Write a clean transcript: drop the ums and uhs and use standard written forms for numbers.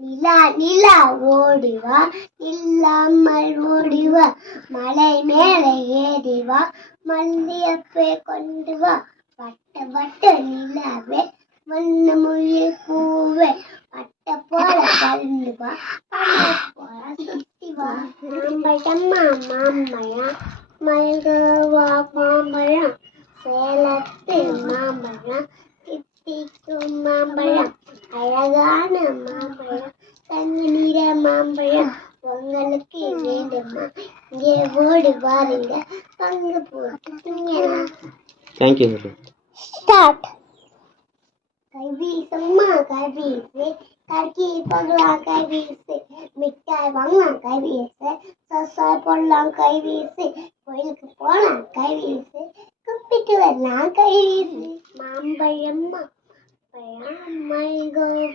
நிலா நிலா ஓடிவா இல்லாமல் ஓடிவா மலை மேலே ஏறிவா மல்லியப்பே கொண்டு வா வட்ட வட்ட நிலாவே வண்ண மொழி பூவே வட்ட போல கலந்து வா போல சுத்தி வா மாம்பழம்மா மாம்பழம் மல்கோவா மாம்பழம் சேலத்து மாம்பழம் தித்திக்கும் மாம்பழம் அழகான மாம்பழம் தங்க நிற மாம்பழம் உங்களுக்கு வேண்டுமா இங்கே ஓடி வாருங்க பங்கு போட்டு திங்கலாம். தேங்க்யூ. ஸ்டார்ட். கை வீசம்மா கை வீசு கறக்கி போகலாம் கை வீசு மிட்டாய் வாங்கலாம் கை வீசு சசாய் போடலாம் கை வீசு கோயிலுக்கு போலாம் கை வீசு குப்பிட்டு வரலாம் கை வீசு மாம்பழம்மா பழம் மல்கோ